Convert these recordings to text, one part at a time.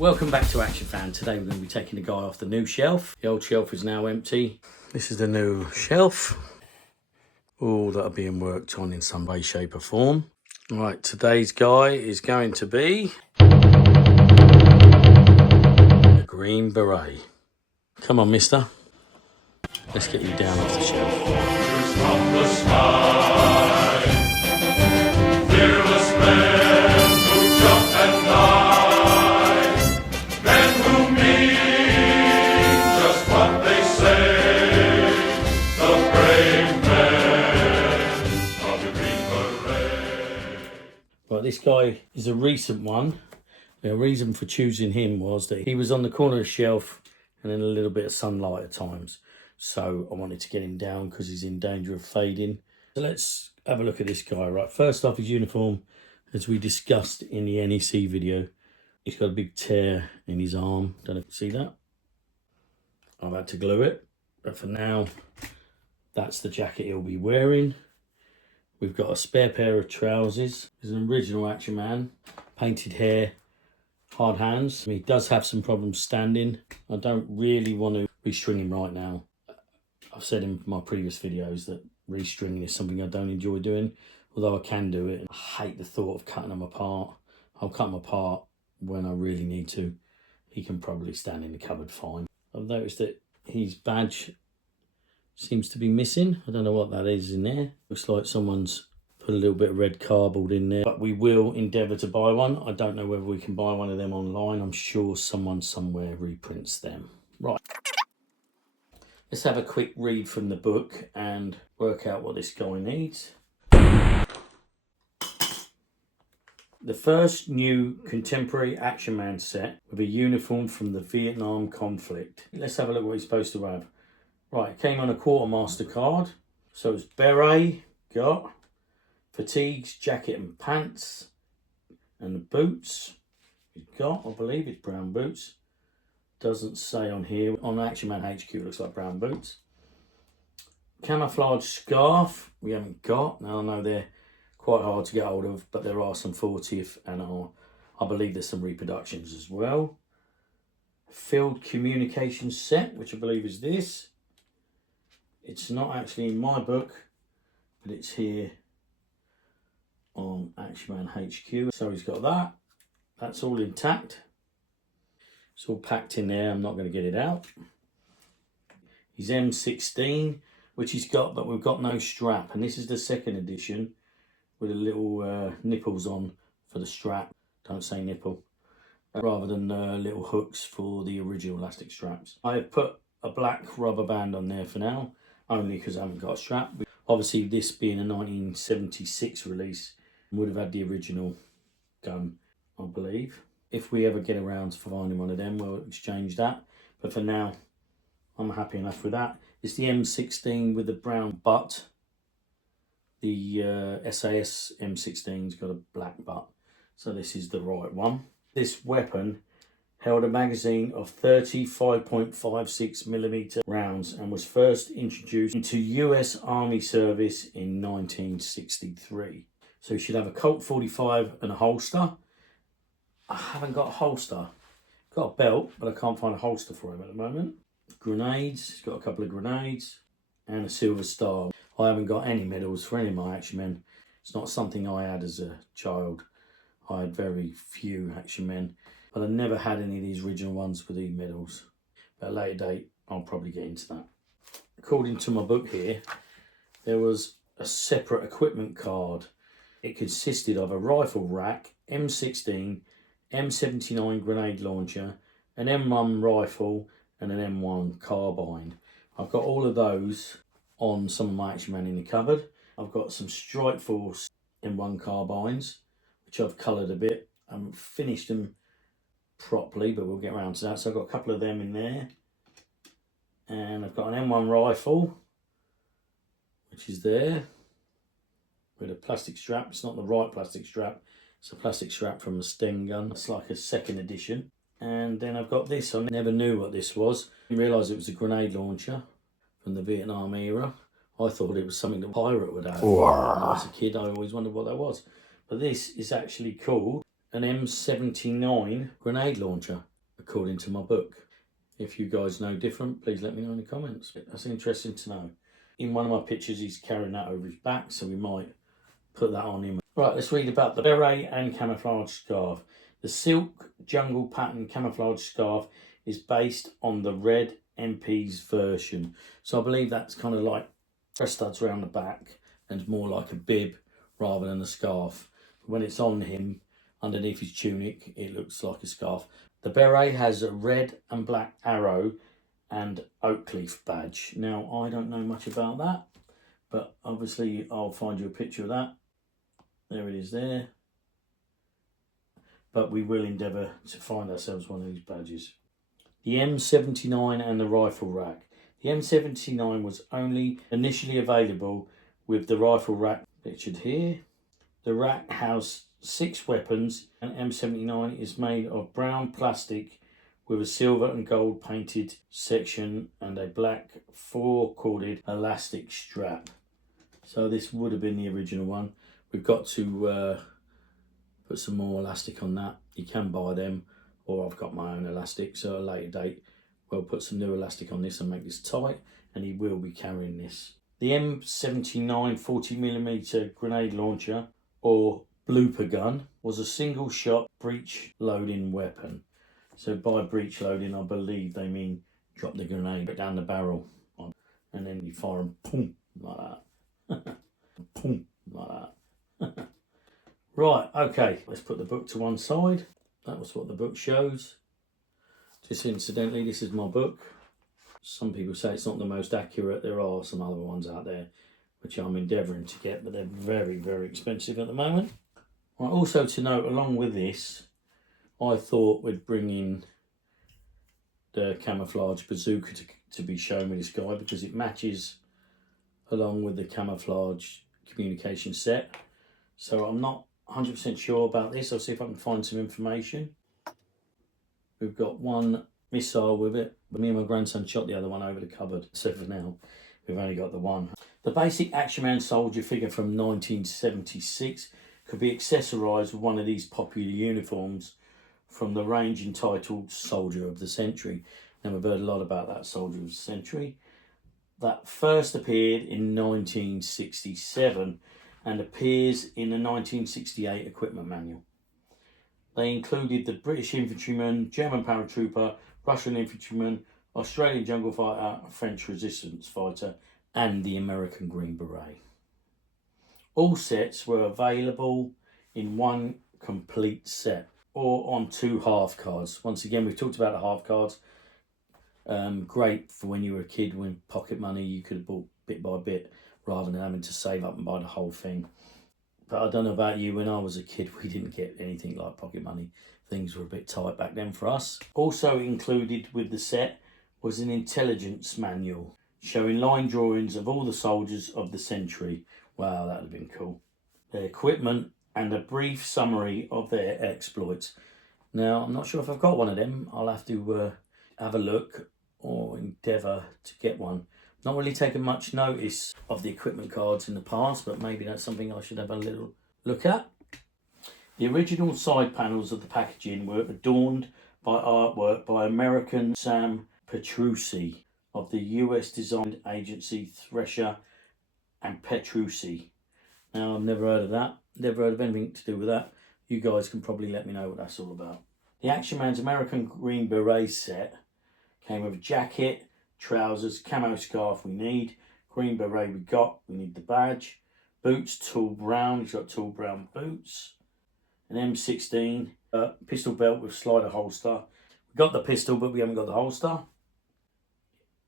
Welcome back to Actionfan. Today we're going to be taking the guy off the new shelf. The old shelf is now empty. This is the new shelf. All that are being worked on in some way, shape or form. Right, today's guy is going to be the Green Beret. Come on, mister. Let's get you down off the shelf. From the sky, fearless men who jump and die, men who mean just what they say, the brave men of the Green Beret. Right, this guy is a recent one. The reason for choosing him was that he was on the corner of the shelf and in a little bit of sunlight at times. So I wanted to get him down because he's in danger of fading. So let's have a look at this guy. Right, first off, his uniform, as we discussed in the NEC video, he's got a big tear in his arm. Don't know if you see that. I've had to glue it, but for now, that's the jacket he'll be wearing. We've got a spare pair of trousers. He's an original Action Man, painted hair, hard hands. He does have some problems standing. I don't really want to restring him right now. I've said in my previous videos that restringing is something I don't enjoy doing, although I can do it. I hate the thought of cutting them apart. I'll cut them apart when I really need to. He can probably stand in the cupboard fine. I've noticed that his badge seems to be missing. I don't know what that is in there. Looks like someone's put a little bit of red cardboard in there, but we will endeavour to buy one. I don't know whether we can buy one of them online. I'm sure someone somewhere reprints them. Right. Let's have a quick read from the book and work out what this guy needs. The first new contemporary Action Man set with a uniform from the Vietnam conflict. Let's have a look what he's supposed to have. Right, it came on a quartermaster card. So it's beret, got fatigues, jacket and pants, and the boots. He's got, I believe it's brown boots. Doesn't say on here. On Action Man HQ, it looks like brown boots. Camouflage scarf, we haven't got. Now I know they're quite hard to get hold of, but there are some 40th and I believe there's some reproductions as well. Field communication set, which I believe is this. It's not actually in my book, but it's here on Action Man HQ. So he's got that. That's all intact. It's all packed in there. I'm not going to get it out. His M16, which he's got, but we've got no strap. And this is the second edition with a little nipples on for the strap. Don't say nipple. Rather than little hooks for the original elastic straps. I have put a black rubber band on there for now, only because I haven't got a strap. Obviously, this being a 1976 release, would have had the original gun, I believe. If we ever get around to finding one of them, we'll exchange that. But for now, I'm happy enough with that. It's the M16 with the brown butt. The SAS M16's got a black butt. So this is the right one. This weapon held a magazine of 35.56mm rounds and was first introduced into US Army service in 1963. So you should have a Colt 45 and a holster. I haven't got a holster. Got a belt, but I can't find a holster for him at the moment. Grenades, he's got a couple of grenades and a silver star. I haven't got any medals for any of my Action Men. It's not something I had as a child. I had very few Action Men, but I never had any of these original ones with these medals. At a later date, I'll probably get into that. According to my book here, there was a separate equipment card. It consisted of a rifle rack, M16, M79 grenade launcher, an M1 rifle and an M1 carbine. I've got all of those on some of my Action Man in the cupboard. I've got some Strike Force M1 carbines, which I've coloured a bit. I haven't finished them properly, but we'll get around to that. So I've got a couple of them in there. And I've got an M1 rifle, which is there, with a plastic strap. It's not the right plastic strap. It's a plastic strap from a Sten gun. It's like a second edition. And then I've got this. I never knew what this was. I didn't realise it was a grenade launcher from the Vietnam era. I thought it was something that a pirate would have. When I was a kid, I always wondered what that was. But this is actually called an M79 grenade launcher. according to my book. If you guys know different, please let me know in the comments. That's interesting to know. In one of my pictures, he's carrying that over his back, so we might put that on him. Right, let's read about the beret and camouflage scarf. The silk jungle pattern camouflage scarf is based on the red MP's version. So I believe that's kind of like press studs around the back and more like a bib rather than a scarf. When it's on him, underneath his tunic, it looks like a scarf. The beret has a red and black arrow and oak leaf badge. Now, I don't know much about that, but obviously I'll find you a picture of that. There it is there. But we will endeavour to find ourselves one of these badges. The M79 and the rifle rack. The M79 was only initially available with the rifle rack pictured here. The rack housed 6 weapons, and M79 is made of brown plastic with a silver and gold painted section and a black 4-corded elastic strap. So this would have been the original one. We've got to put some more elastic on that. You can buy them, or I've got my own elastic, so at a later date we'll put some new elastic on this and make this tight, and he will be carrying this. The M79 40mm grenade launcher, or blooper gun, was a single shot breech loading weapon. So by breech loading, I believe they mean drop the grenade down the barrel and then you fire them, boom, like that. Boom, like that. Right, okay, let's put the book to one side. That was what the book shows. Just incidentally, this is my book. Some people say it's not the most accurate. There are some other ones out there which I'm endeavouring to get, but they're very, very expensive at the moment. Right, also to note, along with this, I thought we'd bring in the camouflage bazooka to be shown with this guy, because it matches along with the camouflage communication set. So I'm not 100% sure about this. I'll see if I can find some information. We've got one missile with it, but me and my grandson shot the other one over the cupboard. So for now, we've only got the one. The basic Actionman soldier figure from 1976 could be accessorised with one of these popular uniforms from the range entitled Soldier of the Century. Now, we've heard a lot about that Soldier of the Century. That first appeared in 1967 and appears in the 1968 equipment manual. They included the British infantryman, German paratrooper, Russian infantryman, Australian jungle fighter, French resistance fighter, and the American Green Beret. All sets were available in one complete set or on 2 half cards. Once again, we've talked about the half cards. Great for when you were a kid, when pocket money, you could have bought bit by bit rather than having to save up and buy the whole thing. But I don't know about you, when I was a kid, we didn't get anything like pocket money. Things were a bit tight back then for us. Also included with the set was an intelligence manual showing line drawings of all the soldiers of the century. Wow, that would have been cool. Their equipment and a brief summary of their exploits. Now, I'm not sure if I've got one of them. I'll have to have a look or endeavour to get one. Not really taken much notice of the equipment cards in the past, but maybe that's something I should have a little look at. The original side panels of the packaging were adorned by artwork by American Sam Petrucci of the US design agency Thresher and Petrucci. Now, I've never heard of that. Never heard of anything to do with that. You guys can probably let me know what that's all about. The Actionman's American Green Beret set came with a jacket, trousers, camo scarf we need, green beret we need the badge, boots, tall brown, he's got tall brown boots, an M16, pistol belt with slider holster. We got the pistol, but we haven't got the holster.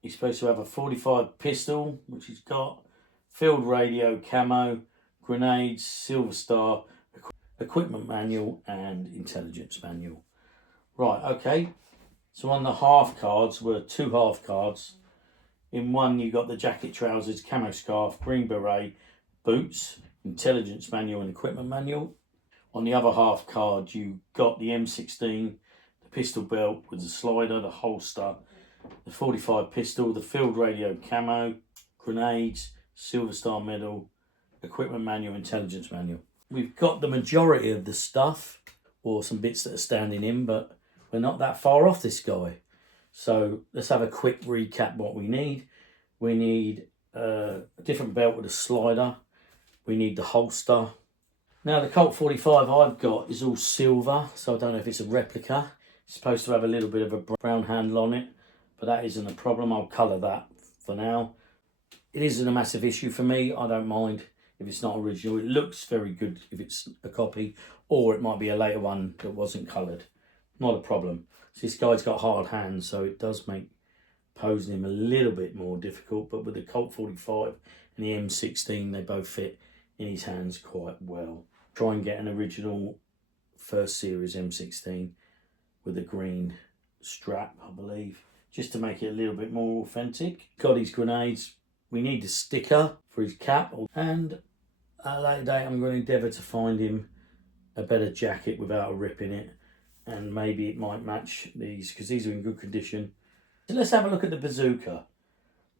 He's supposed to have a 45 pistol, which he's got, field radio, camo, grenades, silver star, equipment manual, and intelligence manual. Right, okay. So on the half cards were 2 half cards. In one you got the jacket, trousers, camo scarf, green beret, boots, intelligence manual and equipment manual. On the other half card you got the M16, the pistol belt with the slider, the holster, the 45 pistol, the field radio camo, grenades, silver star medal, equipment manual, intelligence manual. We've got the majority of the stuff, or some bits that are standing in, but we're not that far off this guy. So let's have a quick recap what we need. We need a different belt with a slider. We need the holster. Now the Colt 45 I've got is all silver, so I don't know if it's a replica. It's supposed to have a little bit of a brown handle on it, but that isn't a problem. I'll colour that for now. It isn't a massive issue for me. I don't mind if it's not original. It looks very good if it's a copy, or it might be a later one that wasn't coloured. Not a problem. So this guy's got hard hands, so it does make posing him a little bit more difficult, but with the Colt 45 and the M16, they both fit in his hands quite well. Try and get an original first series M16 with a green strap, I believe, just to make it a little bit more authentic. Got his grenades. We need a sticker for his cap, and at a later date I'm going to endeavour to find him a better jacket without a rip in it, and maybe it might match these because these are in good condition. So let's have a look at the bazooka.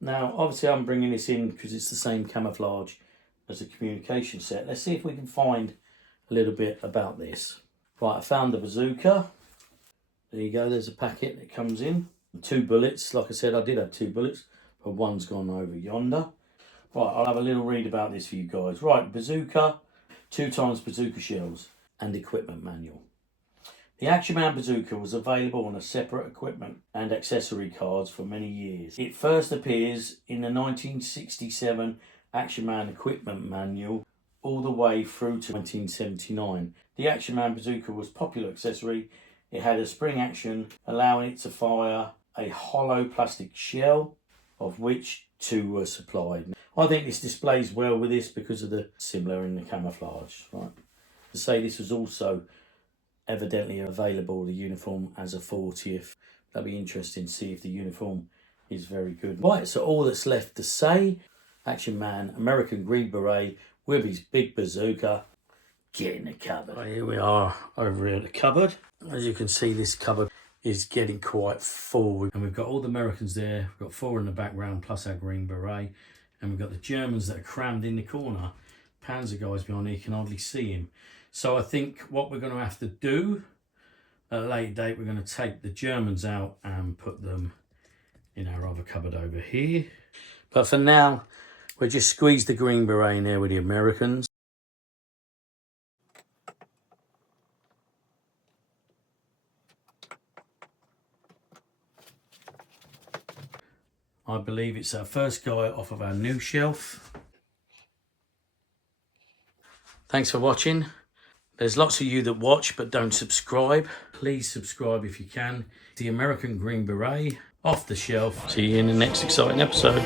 Now obviously I'm bringing this in because it's the same camouflage as a communication set. Let's see if we can find a little bit about this. Right, I found the bazooka. There you go, there's a packet that comes in. 2 bullets, like I said, I did have 2 bullets, but one's gone over yonder. Right, I'll have a little read about this for you guys. Right, bazooka, 2x bazooka shells, and equipment manual. The Actionfan bazooka was available on a separate equipment and accessory cards for many years. It first appears in the 1967 Actionfan equipment manual all the way through to 1979. The Actionfan bazooka was a popular accessory. It had a spring action, allowing it to fire a hollow plastic shell, of which 2 were supplied. I think this displays well with this because of the similar in the camouflage. Right. To say this was also evidently available, the uniform, as a 40th. That'd be interesting to see if the uniform is very good. Right, so all that's left to say, Actionfan, American Green Beret with his big bazooka. Get in the cupboard. Right, here we are over here at the cupboard. As you can see, this cupboard is getting quite full, and we've got all the Americans there. We've got 4 in the background plus our Green Beret, and we've got the Germans that are crammed in the corner. Panzer guy's behind here, you can hardly see him. So I think what we're going to have to do at a later date, we're going to take the Germans out and put them in our other cupboard over here. But for now, we'll just squeeze the Green Beret in there with the Americans. I believe it's our first guy off of our new shelf. Thanks for watching. There's lots of you that watch but don't subscribe. Please subscribe if you can. The American Green Beret off the shelf. See you in the next exciting episode.